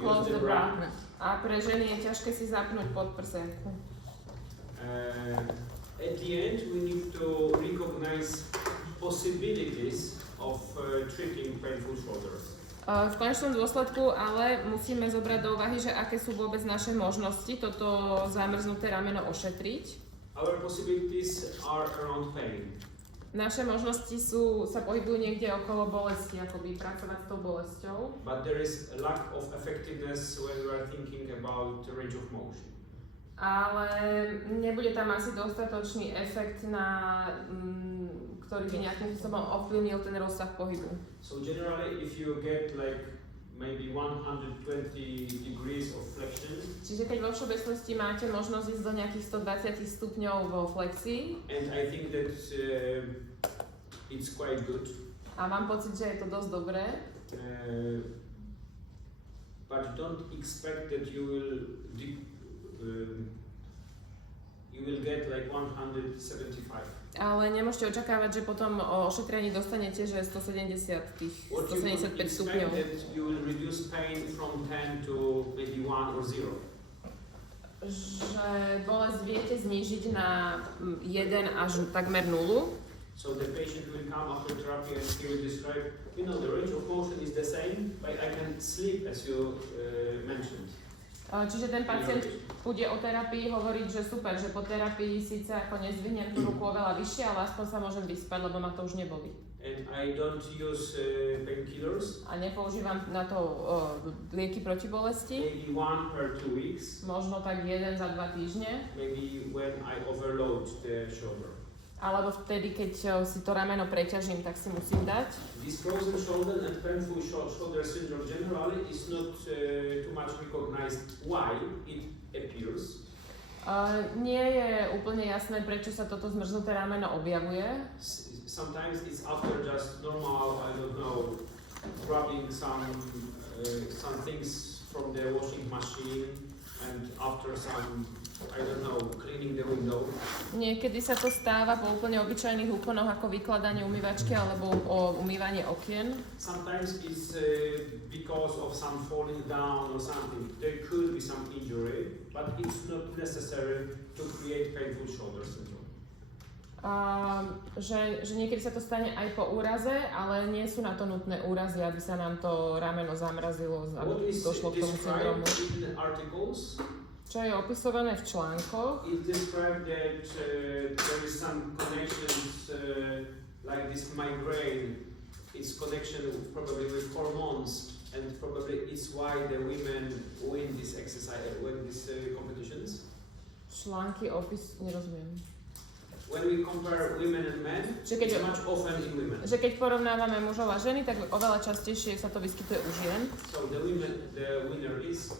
Close the bra. A pre ženy je ťažké si zapnúť podprsenku. At the end, we need to recognize possibilities of treating painful shoulders. V konečnom dôsledku ale musíme zobrať do úvahy, že aké sú vôbec naše možnosti toto zamrznuté rameno ošetriť. Our possibilities are around pain. Naše možnosti sa pohybujú niekde okolo bolesti, akoby pracovať s tou bolesťou. But there is a lack of effectiveness when we are thinking about range of motion. Ale nebude tam asi dostatočný efekt, ktorý by nejakým spôsobom ovplyvnil ten rozsah pohybu. So generally, if you get like maybe 120 degrees of flexion. Čiže keď vo všeobecnosti máte možnosť ísť do nejakých 120 stupňov vo flexii. And I think that it's quite good. A mám pocit, že je to dosť dobré. But don't expect that you will get like 175. Ale nemôžete očakávať, že potom o ošetrení dostanete, že 175 stupňov. You will reduce pain from 10 to maybe 1 or 0. Že bolesť viete znížiť na 1 až takmer 0. So the patient will come after therapy and he will describe, the range of motion is the same, but I can sleep as you mentioned. Čiže ten pacient bude o terapii hovoriť, že super, že po terapii síce ako nezdvihnem tú ruku oveľa vyššie, ale aspoň sa môžem vyspať, lebo ma to už neboli. And I don't use painkillers. A nepoužívam na to lieky proti bolesti. Maybe 1 per 2 weeks. Možno tak 1 za 2 týždne. Maybe when I overload the shoulder. Alebo vtedy, keď si to rameno preťažím, tak si musím dať. This frozen shoulder and painful shoulder syndrome generally is not too much recognized why it appears. Nie je úplne jasné, prečo sa toto zmrznuté rameno objavuje. Sometimes it's after just normal, I don't know, grabbing some things from the washing machine and after some, I don't know, cleaning the window. Niekedy sa to stáva po úplne obyčajných úkonoch ako vykladanie umývačky alebo umývanie okien. Sometimes it's because of some falling down or something. There could be some injury, but it's not necessary to create painful shoulder syndrome. Že niekedy sa to stane aj po úraze, ale nie sú na to nutné úrazy, aby sa nám to rameno zamrazilo, aby došlo k tomu syndromu. Čo je opisované v článkoch? It described that there is some connections like this migraine. It's connection probably with hormones, and probably it's why the women win this exercise, win these competitions. Články, nerozumiem. When we compare women and men, it's much often in women. Že keď porovnávame mužov a ženy, tak oveľa častejšie sa to vyskytuje u žien. So the winner is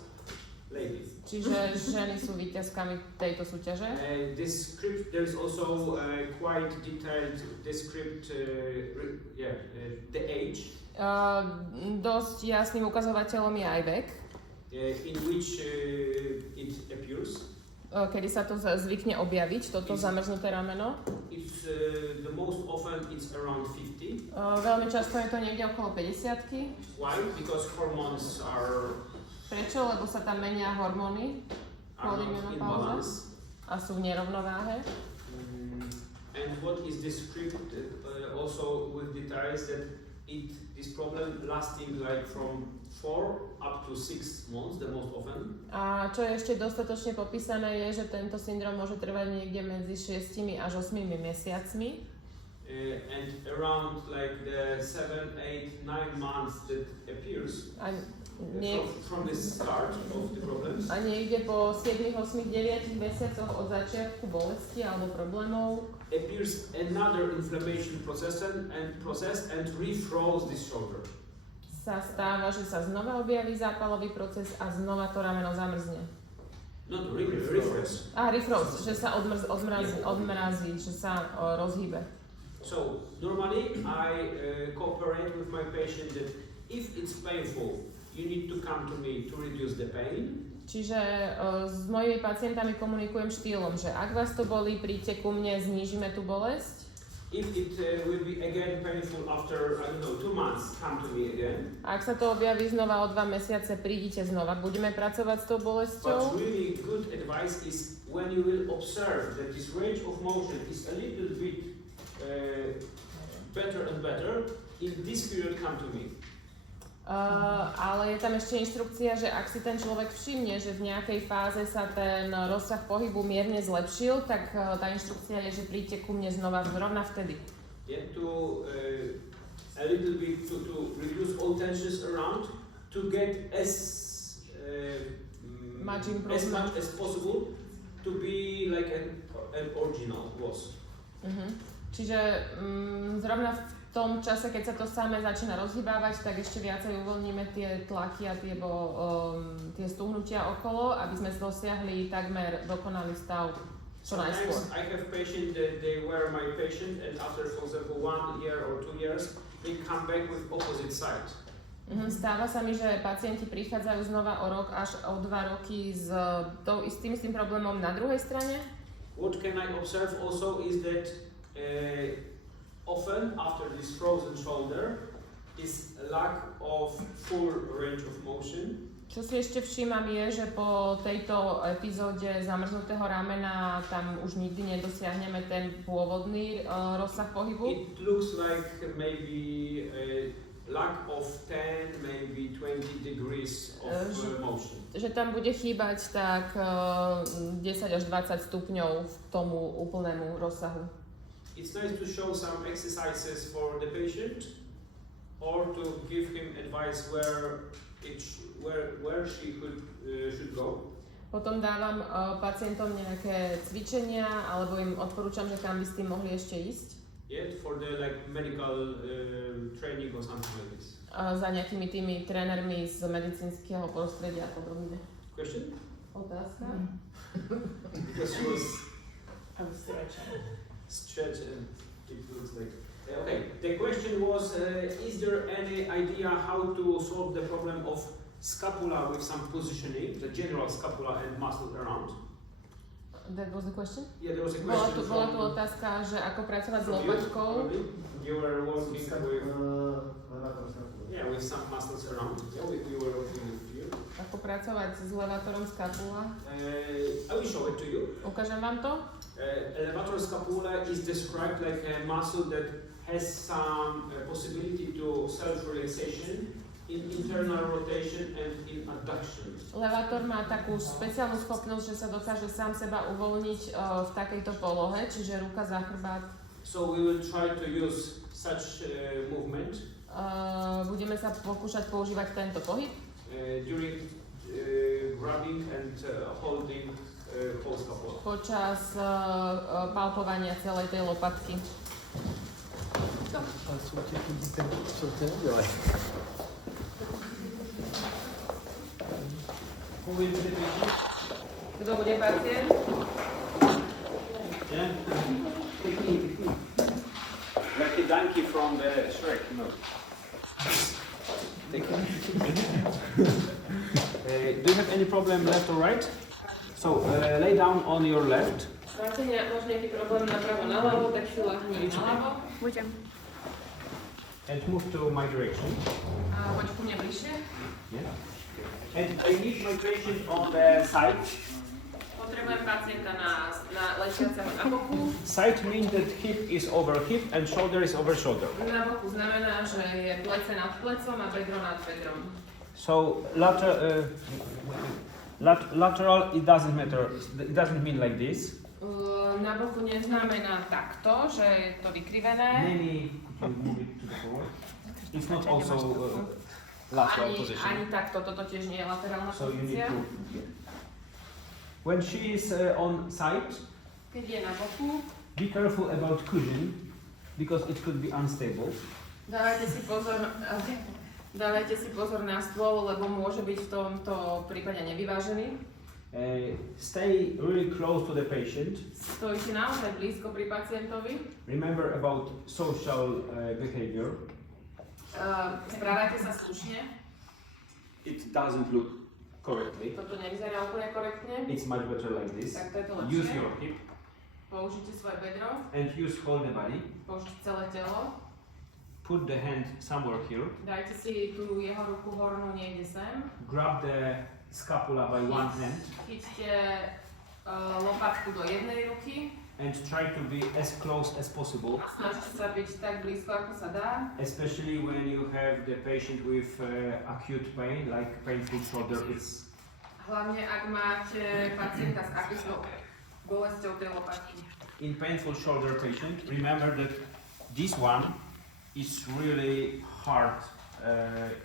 ladies. Čiže ženy sú víťazkami tejto súťaže. There is also quite detailed the age. Dosť jasným ukazovateľom je aj vek. In which it appears. Kedy sa to zvykne objaviť, toto zamrznuté rameno. The most often it's around 50. Veľmi často je to niekde okolo 50-ky. Why? Because hormones are... Prečo? Lebo sa tam menia hormóny kvôli menopauze a sú v nerovnováhe. And what is described also with details that this problem lasting like from 4 up to 6 months, the most often. A čo je ešte dostatočne popísané je, že tento syndrom môže trvať niekde medzi 6 až 8 mesiacmi. And around like the 7, 8, 9 months that appears from the start of the problems. A niekde po 7, 8, 9 mesiacoch od začiatku bolesti alebo problémov appears another inflammation process and refroze this shoulder. Sa stáva, že sa znova objaví zápalový proces a znova to rameno zamrzne. Not refroze. Refroze, že sa odmrazí, že sa rozhýbe. So normally I cooperate with my patient that if it's painful, you need to come to me to reduce the pain. Čiže s mojimi pacientami komunikujem štýlom, že ak vás to bolí, príďte ku mne, znížime tú bolesť. If it will be again painful after, I don't know, 2 months, come to me again. Ak sa to objaví znova o 2 mesiace, prídite znova. Budeme pracovať s tou bolesťou. But really good advice is when you will observe that this range of motion is a little bit better and better, in this period come to me. Ale je tam ešte inštrukcia, že ak si ten človek všimne, že v nejakej fáze sa ten rozsah pohybu mierne zlepšil, tak tá inštrukcia je, že príďte ku mne znova zrovna vtedy. Yeah, to a little bit to reduce all tensions around, to get as much as possible to be like an original was. Čiže zrovna v tom čase, keď sa to samé začína rozhýbávať, tak ešte viacej uvoľníme tie tlaky a tie stuhnutia okolo, aby sme dosiahli takmer dokonalý stav čo najskôr. I have patients that they were my patient and after, for example, 1 year or 2 years, they come back with opposite side. Stáva sa mi, že pacienti prichádzajú znova o rok až o 2 roky s tým istým problémom na druhej strane. What can I observe also is that often after this frozen shoulder is a lack of full range of motion. Čo si ešte všímam je, že po tejto epizóde zamrznutého ramena tam už nikdy nedosiahneme ten pôvodný rozsah pohybu. It looks like maybe a lack of 10, maybe 20 degrees of motion. Že tam bude chýbať tak 10 až 20 stupňov k tomu úplnému rozsahu. It's nice to show some exercises for the patient or to give him advice where she should go. Potom dávam pacientom nejaké cvičenia alebo im odporúčam, že kam by s tým mohli ešte ísť. Yeah, for the like medical training or something like this. Za nejakými tými trénermi z medicínskeho prostredia a podobne. Question? Otázka? Because she was stretching. Stretch and it looks like. Okay, the question was, is there any idea how to solve the problem of scapula with some positioning, the general scapula and muscle around? That was the question? Yeah, there was a question. Bola tu otázka, že ako pracovať s lopatkou. You were working with some muscles around. Yeah, we were working with you. Ako pracovať s levátorom scapula. I will show it to you. Ukážem vám to. Elevator scapula is described like a muscle that has some possibility to self-relaxation in internal rotation and in adduction. Levátor má takú špeciálnu schopnosť, že sa dokáže sám seba uvoľniť v takejto polohe, čiže ruka za chrbát. So we will try to use such movement. Budeme sa pokúšať používať tento pohyb. During grabbing and holding whole scapula. Počas palpovania celej tej lopatky. Kto bude pacient? Yeah. Like a donkey from the Shrek, no. Take it. Do you have any problem left or right? So lay down on your left. Máte nejaký problém napravo naľavo, tak si ľahni naľavo. Budem. And move to my direction. A poď ku mne bližšie. Yeah. And I need my patient on the side. Potrebujem pacienta na ležiaceho na boku. Side means that hip is over hip and shoulder is over shoulder. Na boku znamená, že je plece nad plecom a bedro nad bedrom. So lateral, it doesn't matter. It doesn't mean like this. Na boku neznamená takto, že je to vykrivené. Maybe move it to the forward. It's not also lateral position. Ani takto, toto tiež nie je laterálna So you need pozícia. to. When she is on side, Keď je na boku, be careful about cushion because it could be unstable. dávajte si pozor na stôl, lebo môže byť v tomto prípade nevyvážený. Stay really close to the patient. Stojíte naozaj blízko pri pacientovi. Remember about social behavior. Správajte sa slušne. It doesn't look correctly. Toto nevyzerá úplne korektne. It's much better like this. Tak to je to Use lepšie. your hip. Použite svoje bedro. And use whole the body. Použite celé telo. Put the hand somewhere here. Dajte si tú jeho ruku hornú niekde sem. Grab the scapula by one hand. Chyťte lopatku do jednej ruky. And try to be as close as possible. Snažte sa byť tak blízko, ako sa dá. Especially when you have the patient with acute pain, like painful shoulder. Hlavne ak máte pacienta s akutnou bolesťou tej lopatky. In painful shoulder patient, remember that this one is really hard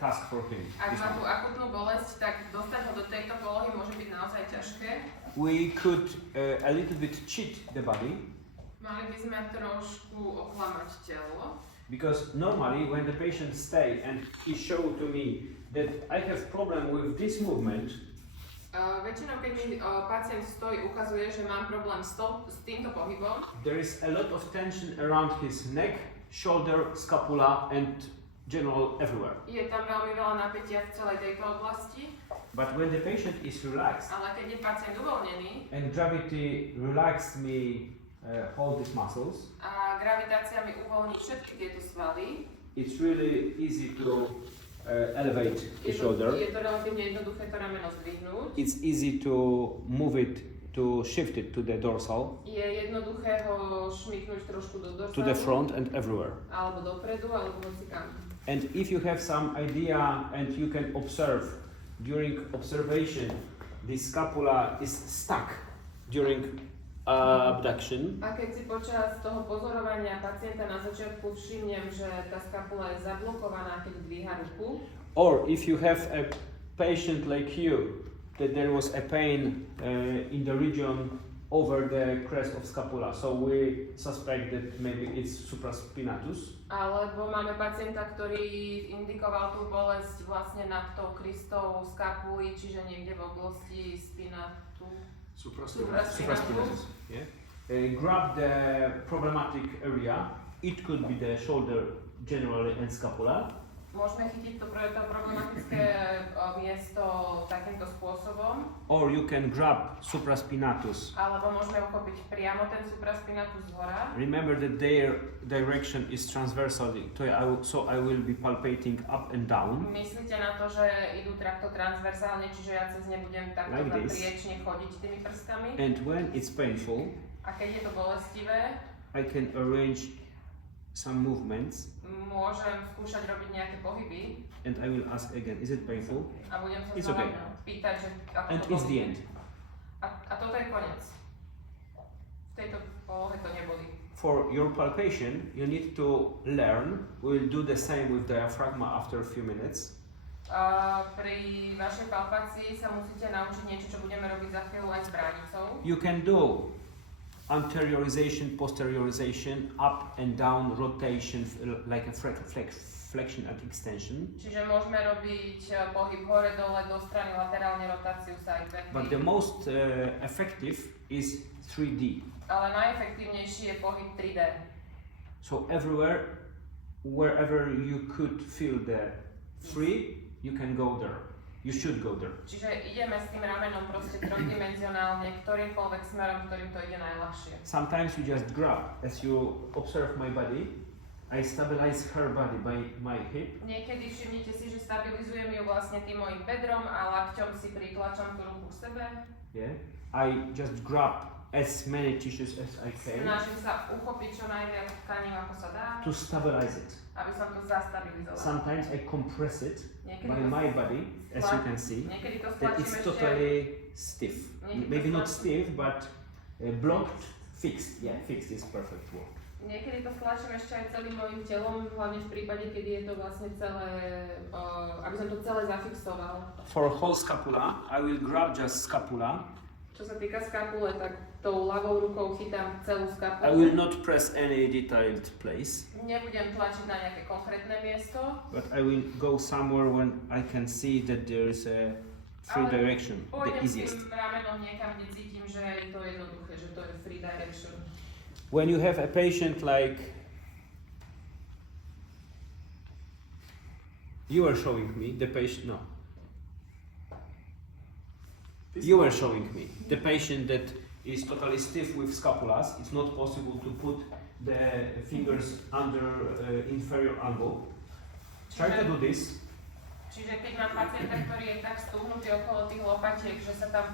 task for him. Ak má tú akutnú bolesť, tak dostať ho do tejto polohy môže byť naozaj ťažké. We could a little bit cheat the body. Mali by sme trošku oklamať telo. Because normally when the patient stay and he showed to me that I have problem with this movement. Väčšinou, keď mi pacient stojí, ukazuje, že mám problém s týmto pohybom. There is a lot of tension around his neck, shoulder, scapula and general everywhere. Je tam veľmi veľa napätia v celej tejto oblasti. But when the patient is relaxed, ale keď je pacient uvoľnený, and gravity relaxed me all these muscles, a gravitácia mi uvoľní všetky tieto svaly, it's really easy to elevate the shoulder. Je to relatívne jednoduché to rameno zdvihnúť. It's easy to move it, to shift it to the dorsal. Je jednoduché ho šmyknúť trošku do dorsalu. To the front and everywhere. Alebo dopredu, alebo hocikam. And if you have some idea and you can observe during observation, the scapula is stuck during abduction. A keď si počas toho pozorovania pacienta na začiatku všimnem, že tá skapula je zablokovaná, keď dvíha ruku. Or if you have a patient like you, that there was a pain in the region over the crest of scapula, so we suspect that maybe it's supraspinatus. Alebo máme pacienta, ktorý indikoval tú bolesť vlastne nad tou kristou skapuly, čiže niekde v oblasti spinatu. Supraspinatus. Yeah. Grab the problematic area. It could be the shoulder generally and scapula. Môžeme chytiť to problematické miesto takýmto spôsobom. Or you can grab supraspinatus. Alebo môžeme uchopiť priamo ten supraspinatus zhora. Remember that their direction is transversally, so I will be palpating up and down. Myslíte na to, že idú takto transverzálne, čiže ja cez ne budem takto like napriečne chodiť tými prstami. And when it's painful, a keď je to bolestivé, I can arrange some movements. Môžem skúšať robiť nejaké pohyby. And I will ask again, is it painful? A budem sa znova pýtať, že ako and to it's the end. A toto je koniec. V tejto polohe to neboli. For your palpation, you need to learn. We'll do the same with diaphragma after a few minutes. Pri vašej palpácii sa musíte naučiť niečo, čo budeme robiť za chvíľu aj s bránicou. You can do anteriorization, posteriorization, up and down rotation, like a flexion and extension. Čiže môžeme robiť pohyb hore, dole, do strany, laterálne rotáciu, side back. But the most effective is 3D. Ale najefektívnejší je pohyb 3D. So everywhere, wherever you could feel the free, you can go there. You should go there. Čiže ideme s tým ramenom proste trojdimenzionálne, ktorýmkoľvek smerom, ktorým to ide najľahšie. Sometimes you just grab. As you observe my body, I stabilize her body by my hip. Niekedy všimnite si, že stabilizujem ju vlastne tým mojim bedrom a lakťom si pritlačam tú ruku k sebe. Yeah. I just grab as many tissues as I can. Snažím sa uchopiť čo najviac tkanív, ako sa dá. To stabilize it. Aby som to zastabilizoval. Sometimes I compress it by my body, as you can see. That it's totally stiff. Maybe not stiff, but blocked, fixed. Yeah, fixed is perfect word. Niekedy to stlačím ešte aj celým mojím telom, hlavne v prípade, kedy je to vlastne celé, aby som to celé zafixoval. For whole scapula, I will grab just scapula. Čo sa týka skapule, tak tou ľavou rukou chytám celú skapulu. I will not press any detailed place. Nebudem tlačiť na nejaké konkrétne miesto. But I will go somewhere when I can see that there is a free direction, the easiest. Pôjdem s tým ramenom niekam, kde cítim, že je to jednoduché, že to je free direction. When you have a patient like you are showing me, the patient, no. You were showing me the patient that is totally stiff with scapulas, it's not possible to put the fingers under inferior angle. Try to do this. Čiže keď mám pacienta, ktorý je tak stuhnutý okolo tých lopatiek, že sa tam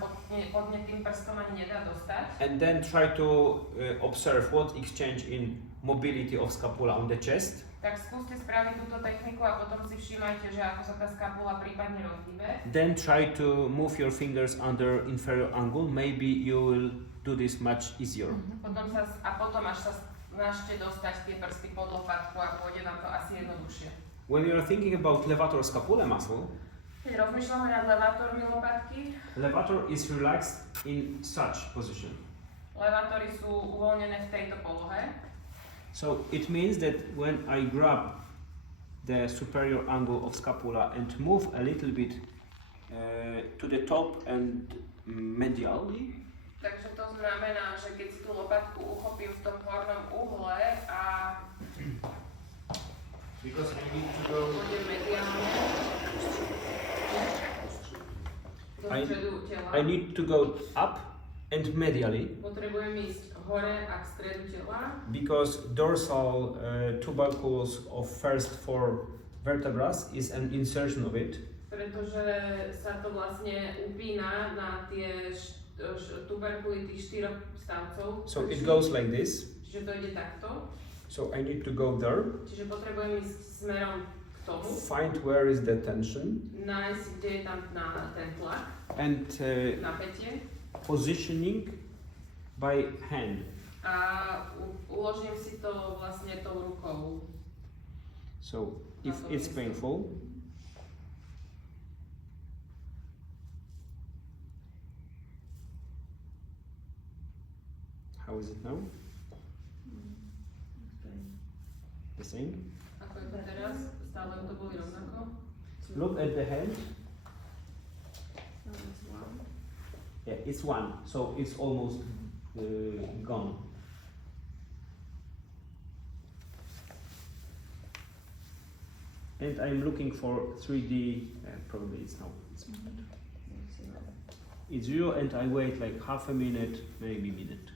podne tým prstom ani nedá dostať. And then try to observe what exchange in mobility of scapula on the chest. Tak skúste spraviť túto techniku a potom si všímajte, že ako sa tá skapula prípadne rozhýbe. Then try to move your fingers under inferior angle. Maybe you will do this much easier. Potom až sa snažte dostať tie prsty pod lopatku a pôjde vám to asi jednoduchšie. When you are thinking about levator scapula muscle, keď rozmýšľame nad levátormi lopatky, levator is relaxed in such position. Levátory sú uvoľnené v tejto polohe. So it means that when I grab the superior angle of scapula and move a little bit to the top and medially, takže to znamená, že keď si tú lopatku uchopím v tom hornom uhle a because I need to go I need to go up and medially. Potrebujem ísť hore a k stredu tela. Because dorsal tuberculous of first four vertebrae is an insertion of it. Pretože sa to vlastne upína na tie tuberkuly tých štyroch stavcov. So it goes like this. Čiže to ide takto. So I need to go there. Čiže potrebujem ísť smerom k tomu. Find where is the tension. Nájsť, kde je tam ten tlak. And napätie. Positioning by hand. A uložím si to vlastne tou rukou. So if it's painful, how is it now? The same? Ako je to teraz? Stále to boli rovnako? Look at the hand. Yeah, it's one, so it's almost gone. And I'm looking for 3D, probably it's now. It's 0 and I wait like half a minute, maybe minute.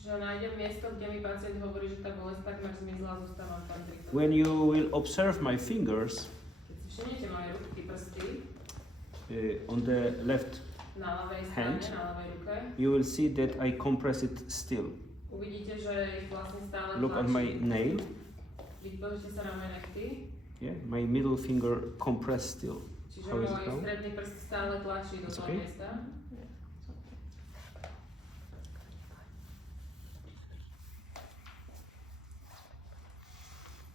Čiže nájdem miesto, kde mi pacient hovorí, že tá bolesť takmer zmizla, zostávam tam 30. When you will observe my fingers, keď si všimnete moje ruky, prsty, on the left na ľavej hand, strane, na ľavej ruke, you will see that I compress it still. uvidíte, že ich vlastne stále Look at my nail. Pozrite sa na moje nechty. Yeah, my middle finger compressed still. Čiže How is it môj now? stredný prst stále tlačí do toho okay? miesta.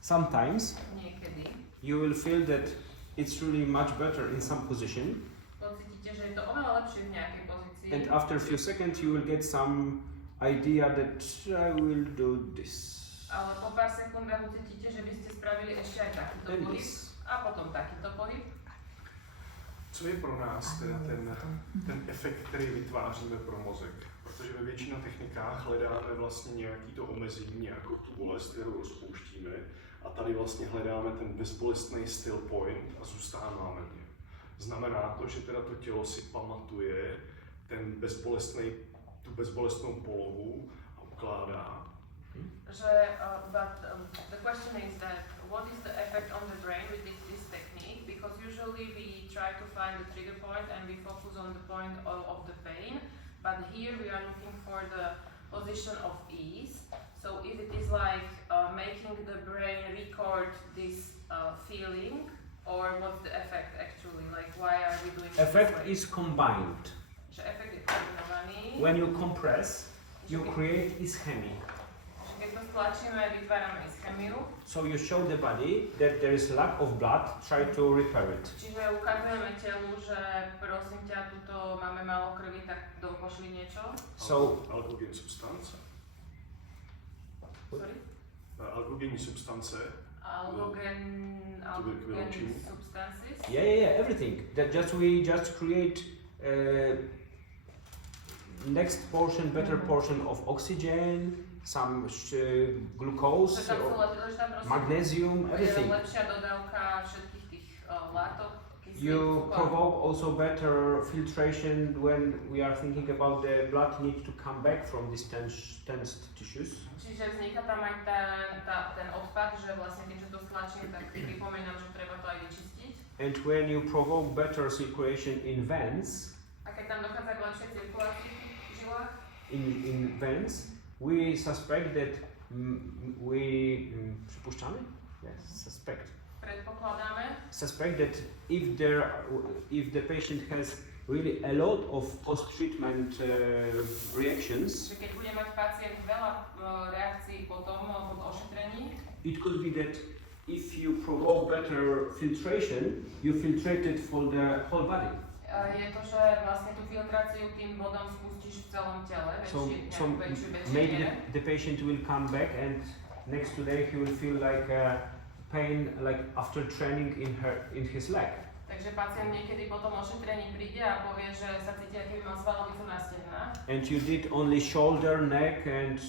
Sometimes Niekedy you will feel that it's really much better in some position, pocítite, že je to oveľa lepšie v nejakej pozícii. and after a few seconds you will get some idea that I will do this. Ale po pár sekundách ucítite, že by ste spravili ešte aj takýto And pohyb this. a potom takýto pohyb. Co je pro nás teda ten efekt, který vytváříme pro mozek? Protože ve většině technikách hledáme vlastně nějaký to omezení, nějakou tu bolest, kterou rozpouštíme, a tady vlastně hledáme ten bezbolestný still point a zůstáváme v něm. Znamená to, že teda to tělo si pamatuje tu bezbolestnou polohu a ukládá. But the question is that what is the effect on the brain with this technique? Because usually we try to find the trigger point and we focus on the point of the pain, but here we are looking for the position of ease. So if it is like making the brain record this feeling, or what's the effect actually? Like why are we doing Effect this way? is combined. Že efekt je kombinovaný. When you compress, you create ischemia. Keď to stlačíme, vytvárame ischemiu. So you show the body that there is lack of blood, try to repair it. Čiže ukazujeme telu, že prosím ťa, tuto máme málo krvi, tak pošli niečo. So alkogen substance. Sorry? Alkogenní substance. Alkogen substances. Yeah, everything. That we just create next portion, better portion of oxygen, some glucose, or magnesium, everything. Lepšia dodávka všetkých tých látok, You provoke also better filtration when we are thinking about the blood need to come back from these tensed tissues. Čiže vzniká tam aj ten odpad, že vlastne keďže to stlačím, tak pripomínam, že treba to aj vyčistiť. And when you provoke better circulation in veins, A keď tam dochádza k lepšej cirkulácii v žilách, in veins, we suspect that przypuszczamy? Yes, predpokladáme, suspect that if the patient has really a lot of post-treatment reactions, že keď bude mať pacient veľa reakcií potom po ošetrení, it could be that if you provoke better filtration, you filtrate it for the whole body. Je to, že vlastne tú filtráciu tým bodom spustíš v celom tele, So väčšiu maybe miere. the patient will come back and next day he will feel like pain like after training in his leg. Takže pacient niekedy po tom ošetrení príde a povie, že sa cíti, aký by mal svalovicu na stehnách. And you did only shoulder, neck and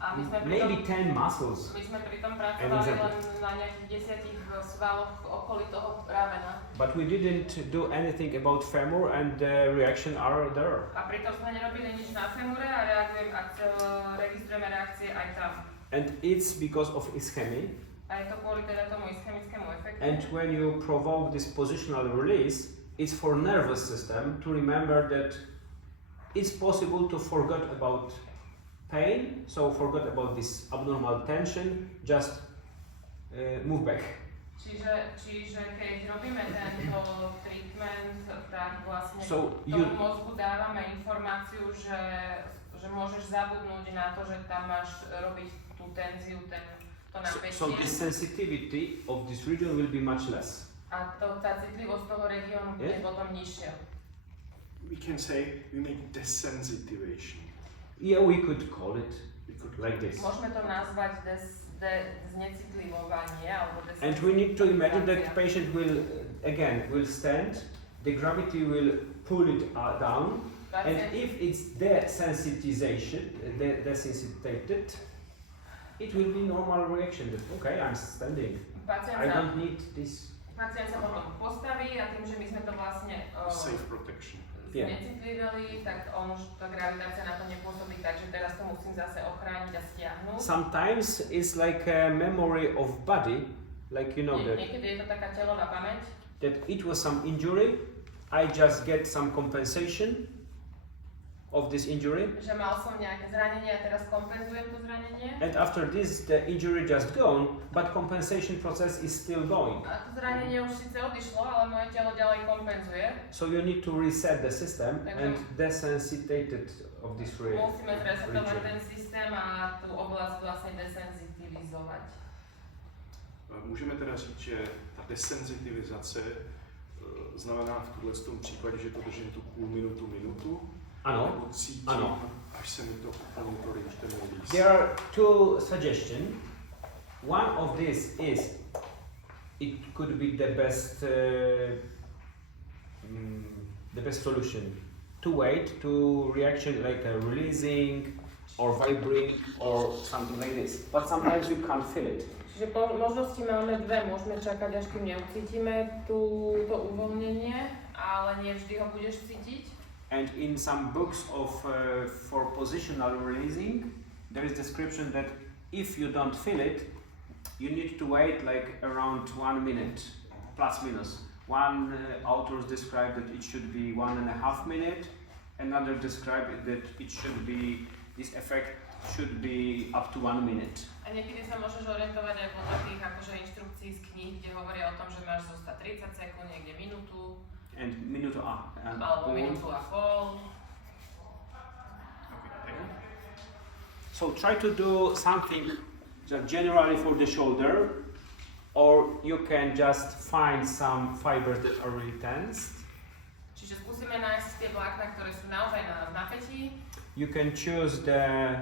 A my sme maybe pritom, 10 muscles. my sme pritom pracovali len na nejakých 10 svaloch v okolí toho ramena. But we didn't do anything about femur and the reaction are there. A pritom sme nerobili nič na femure a registrujeme reakcie aj tam. And it's because of ischemia. A je to kvôli teda tomu ischemickému efektu. And when you provoke this positional release, it's for nervous system to remember that it's possible to forget about pain, so forget about this abnormal tension, just move back. Čiže keď robíme tento treatment, tak vlastne So tomu mozgu dávame informáciu, že môžeš zabudnúť na to, že tam máš robiť tú tenziu, to napätie. So the sensitivity of this region will be much less. A tá citlivosť toho regiónu bude potom nižšia. We can say we make desensitivation. Yeah, we could call it like this. Môžeme to nazvať znecitlivovanie alebo desensitivizácia. And we need to imagine that the patient will stand, the gravity will pull it down, and if it's desensitization, desensitized, it will be normal reaction that okay, I'm standing. I don't need this. Pacient sa potom postaví a tým, že my sme to vlastne Safe protection. znecitlivili, tak on už tá gravitácia na to nepôsobí, takže teraz to musím zase ochrániť a stiahnuť. Sometimes it's like a memory of body, like you know that Niekedy je to taká telová pamäť, it was some injury, I just get some compensation of this injury. že mal som nejaké zranenie a teraz kompenzujem to zranenie. And after this, the injury just gone, but compensation process is still going. A to zranenie už síce odišlo, ale moje telo ďalej kompenzuje. So you need to reset the system and desensitize it of this Musíme zresetovať region. ten systém a tú oblasť vlastne desenzitivizovať. Můžeme teda říct, že ta desensitivizace znamená v tomto případě, že to držím tu půl minutu, Ano. nebo cítím, až se mi to monitoring ten release. There are two suggestions. One of these is it could be the best solution to wait to reaction like a releasing or vibrating or something like this. But sometimes you can't feel it. Čiže možnosti máme dve. Môžeme čakať, až kým neucítime to uvoľnenie, ale nie vždy ho budeš cítiť. And in some books for positional releasing, there is description that if you don't feel it, you need to wait like around 1 minute, plus minus. One authors describe that it should be 1.5 minutes. Another described that it should be, this effect should be up to 1 minute. A niekedy sa môžeš orientovať aj podľa tých akože inštrukcií z kníh, kde hovoria o tom, že máš zostať 30 sekúnd, niekde minútu. And minute Alebo minútu a pol. So try to do something generally for the shoulder, or you can just find some fibers that are really tense. Čiže skúsime nájsť tie vlákna, ktoré sú naozaj na napätí. You can choose the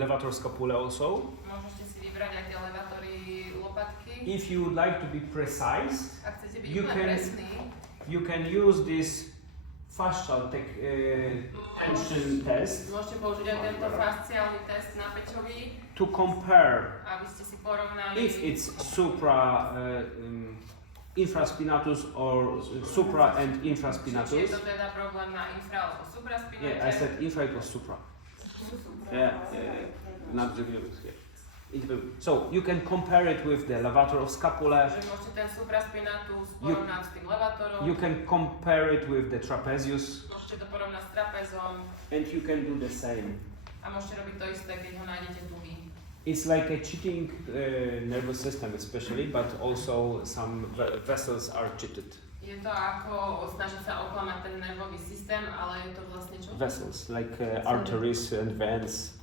levator scapula also. Môžete si vybrať aj tie levátory lopatky. If you would like to be precise, Ak chcete byť you úplne presný, you can use this fascial tension test môžete použiť aj tento fasciálny test napäťový, to compare aby ste si porovnali, if it's supra infraspinatus or supra and infraspinatus. Či je to teda problém na infra alebo supraspinate? Yeah, I said infra, it was supra. Not the here. So you can compare it with the levator of scapula. Že môžete ten supraspinatus porovnať s tým levatorom. You can compare it with the trapezius. Môžete to porovnať s trapezom. And you can do the same. A môžete robiť to isté, keď ho nájdete dlhý. It's like a cheating nervous system especially, but also some vessels are cheated. Je to ako snažiť sa oklamať ten nervový systém, ale je to vlastne čo? Vessels, like arteries and veins,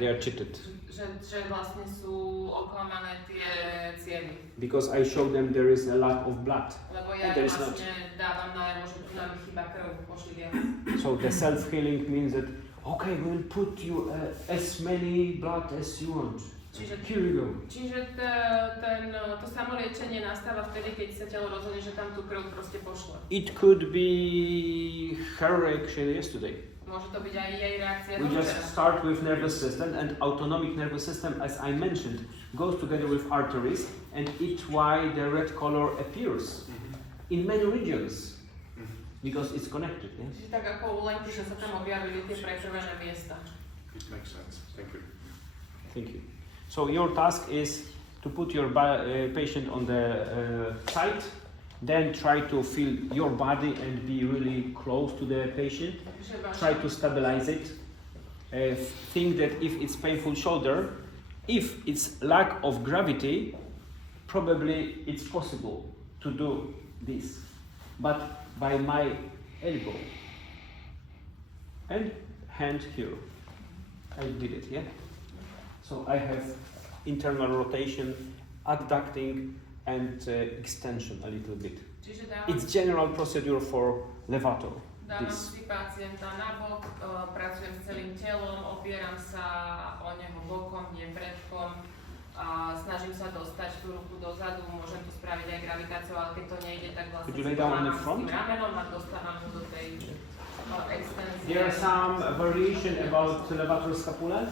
they are cheated. Že vlastne sú oklamané tie cievy. Because I show them there is a lack of blood. Lebo ja vlastne dávam najavo, že tu nám chýba krv, pošli viac. So the self-healing means that, okay, we will put you as many blood as you want. Here we go. Čiže to samoliečenie nastáva vtedy, keď sa telo rozhodne, že tam tú krv proste pošle. It could be her reaction yesterday. Môže to byť aj jej reakcia. We just start with nervous system, and autonomic nervous system, as I mentioned, goes together with arteries, and it's why the red color appears in many regions, because it's connected. Yes? Čiže tak ako u lenky, že sa tam objavili tie prekrvené miesta. It makes sense. Thank you. Thank you. So your task is to put your patient on the side, then try to feel your body and be really close to the patient. Try to stabilize it. Think that if it's painful shoulder, if it's lack of gravity, probably it's possible to do this. But by my elbow and hand here, I did it, yeah? So I have internal rotation, adducting, and extension a little bit. It's general procedure for levator. Dávam si pacienta na bok, pracujem s celým telom, opieram sa o neho bokom, nie predkom, snažím sa dostať tú ruku dozadu, môžem to spraviť aj gravitáciou, ale keď to nejde, tak vlastne si pomáham s tým ramenom a dostávam ho do tej extenzie. There are some variation about levator scapula.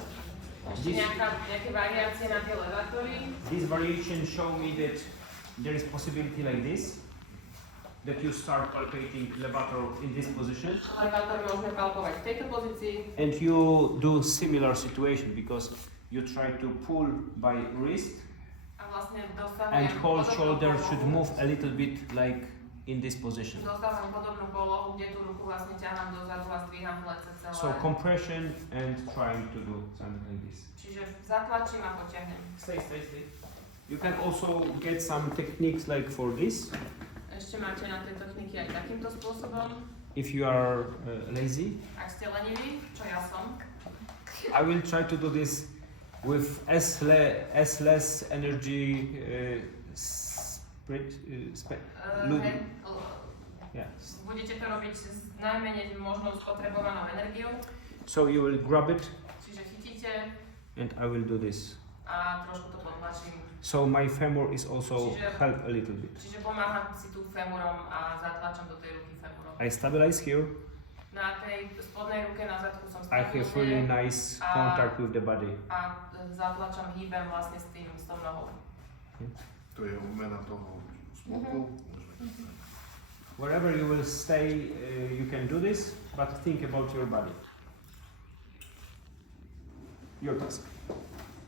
Nejaké variácie na tie levátory. This variation show me that there is possibility like this, that you start palpating levator in this position. Levátor môžeme palpovať v tejto pozícii. And you do similar situation because you try to pull by wrist. A vlastne dosahujem and whole shoulder should move a little bit like in this position. Dosahujem podobnú polohu, kde tú ruku vlastne ťahám dozadu a zdvíham plece celé. So compression and trying to do something like this. Čiže zatlačím a potiahnem. Stay. You can also get some techniques like for this. Ešte máte na tej techniky aj takýmto spôsobom. If you are lazy. Ak ste leniví, čo ja som. I will try to do this with as less energy Budete to robiť s najmenej možnou spotrebovanou energiou. So you will grab it. Čiže chytíte. And I will do this. A trošku to potlačím. So my femur is also help a little bit. Čiže pomáham si tu femurom a zatlačam do tej ruky femurom. I stabilize here. Na tej spodnej ruke na zadku som I have really nice contact with the body. A zatlačam, hýbem vlastne s tou nohou. To je obmena toho spolku. Wherever you will stay, you can do this, but think about your body. Your task.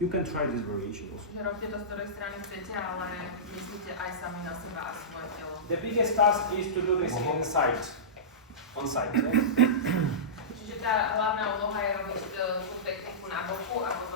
You can try this variation also. Robte to z ktorej strany chcete, ale myslíte aj sami na seba a svoje telo. The biggest task is to do this inside. On side. Čiže tá hlavná úloha je robiť tú techniku na boku a potom